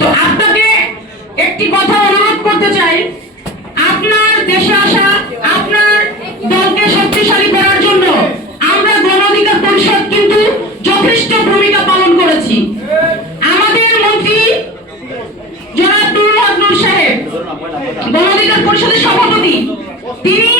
তো আপনাকে একটি কথা অনুরোধ করতে চাই, আপনার দেশে আসা আপনার দলকে শক্তিশালী করার জন্য আমরা গণ অধিকার পরিষদ কিন্তু যথেষ্ট ভূমিকা পালন করেছি। আমাদের মন্ত্রী জনাব নুরুল হক নূর সাহেব গণ অধিকার পরিষদের সভাপতি, তিনি